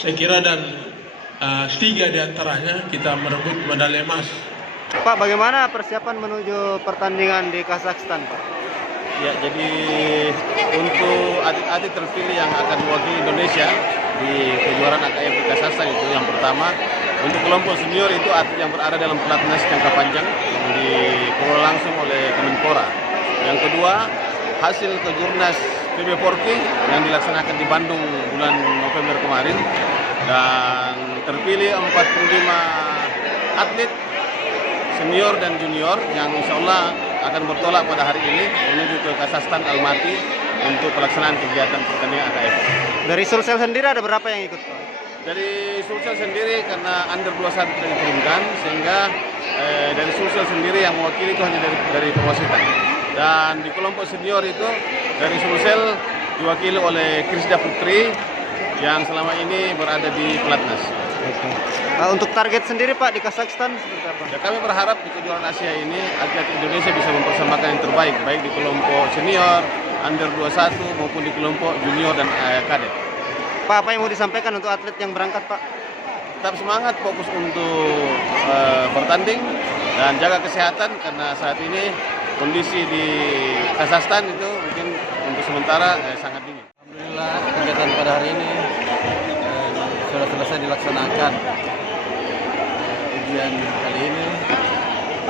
saya kira, dan tiga diantaranya kita merebut medali emas. Pak, bagaimana persiapan menuju pertandingan di Kazakhstan, Pak? Ya, jadi untuk atlet-atlet terpilih yang akan mewakili Indonesia di kejuaraan AKF di Kazakhstan itu, yang pertama untuk kelompok senior itu atlet yang berada dalam pelatnas jangka panjang yang dikelola langsung oleh Kemenpora. Yang kedua, hasil kejurnas PB Porki yang dilaksanakan di Bandung bulan November kemarin, dan terpilih 45 atlet senior dan junior yang insya Allah akan bertolak pada hari ini menuju ke Kazakhstan Almaty untuk pelaksanaan kegiatan pertandingan AKF. Dari Sulsel sendiri ada berapa yang ikut, Pak? Dari Sulsel sendiri karena under 21 tidak diturunkan, sehingga dari Sulsel sendiri yang mewakili itu hanya dari Pewasitan. Dan di kelompok senior itu dari Sulsel diwakili oleh Krisda Putri yang selama ini berada di pelatnas. Untuk target sendiri, Pak, di Kazakhstan seperti apa? Ya, kami berharap di kejuaraan Asia ini atlet Indonesia bisa mempersembahkan yang terbaik, baik di kelompok senior, under 21 maupun di kelompok junior dan kadet. Pak, apa yang mau disampaikan untuk atlet yang berangkat, Pak? Tetap semangat, fokus untuk bertanding dan jaga kesehatan, karena saat ini kondisi di Kazakhstan itu mungkin untuk sementara sangat dingin. Alhamdulillah kegiatan pada hari ini sudah selesai dilaksanakan. Ujian kali ini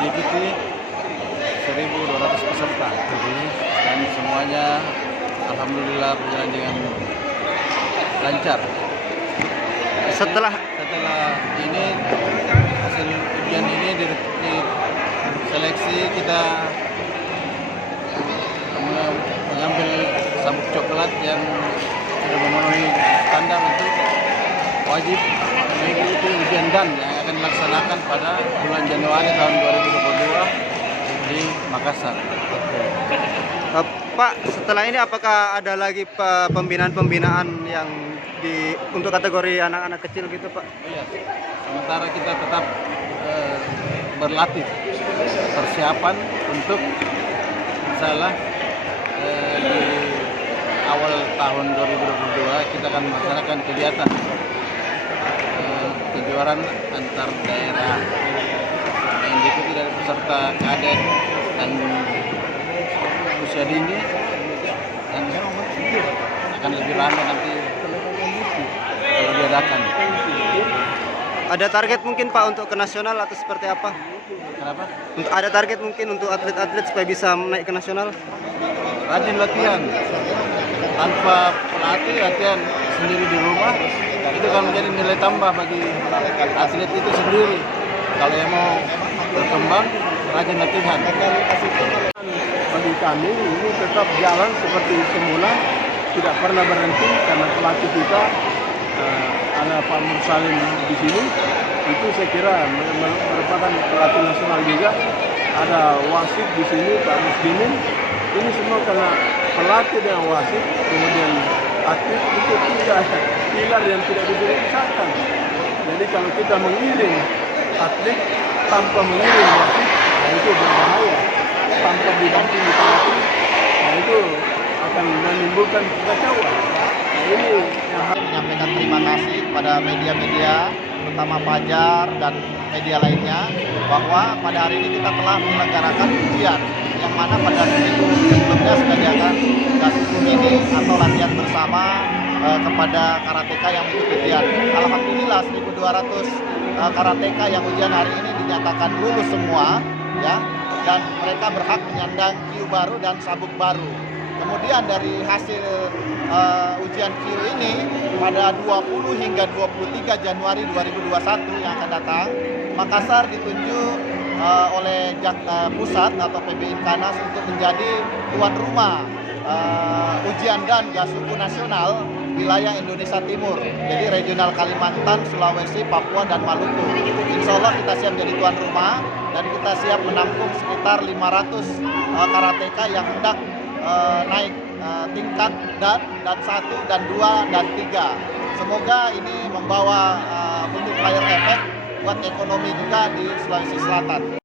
diikuti 1.200 peserta dan semuanya alhamdulillah berjalan dengan lancar. Setelah ini hasil ujian ini di seleksi kita mengambil sabuk coklat yang sudah memenuhi standar untuk wajib mengikuti ujian dan yang akan dilaksanakan pada bulan Januari tahun 2022 di Makassar. Pak, setelah ini apakah ada lagi pembinaan yang untuk kategori anak-anak kecil gitu, Pak? Iya, sementara kita tetap berlatih persiapan untuk insyaallah di awal tahun 2022 kita akan melaksanakan kegiatan kejuaraan antar daerah yang diikuti dari peserta kadet dan usia dini, dan akan lebih ramai nanti kalau diadakan. Ada target mungkin, Pak, untuk ke nasional atau seperti apa? Kenapa? Ada target mungkin untuk atlet-atlet supaya bisa naik ke nasional? Rajin latihan, tanpa pelatih latihan sendiri di rumah itu kan menjadi nilai tambah bagi atlet itu sendiri. Kalau yang mau berkembang, rajin latihan. Bagi kami ini tetap jalan seperti semula, tidak pernah berhenti, karena pelatih kita ada Pak Mursalim di sini. Itu saya kira merupakan pelatih nasional juga. Ada wasit di sini, Pak Muslimin. Ini semua karena pelatih dan wasit, kemudian atlet itu tiga pilar yang tidak bisa dipisahkan. Jadi kalau kita mengirim atlet tanpa mengirim wasit, nah itu berbahaya. Tanpa didampingi pelatih, nah itu akan menimbulkan kekacauan. Nah ini yang harus menyampaikan terima kasih kepada media-media, terutama Fajar dan media lainnya, bahwa pada hari ini kita telah menyelenggarakan ujian yang mana pada seminggu sebelumnya sudah diadakan Gasuku ini atau latihan bersama kepada karateka yang mengikuti ujian. Alhamdulillah 1.200 karateka yang ujian hari ini dinyatakan lulus semua, ya, dan mereka berhak menyandang Q baru dan sabuk baru. Kemudian dari hasil ujian Q ini pada 20 hingga 23 Januari 2021 yang akan datang, Makassar ditunjuk oleh pusat atau PB Inkanas untuk menjadi tuan rumah ujian dan Gasuku nasional wilayah Indonesia Timur. Jadi regional Kalimantan, Sulawesi, Papua, dan Maluku. Insya Allah kita siap jadi tuan rumah dan kita siap menampung sekitar 500 karateka yang hendak naik tingkat dan 1 dan 2 dan 3. Semoga ini membawa multiplier effect buat ekonomi juga di Sulawesi Selatan.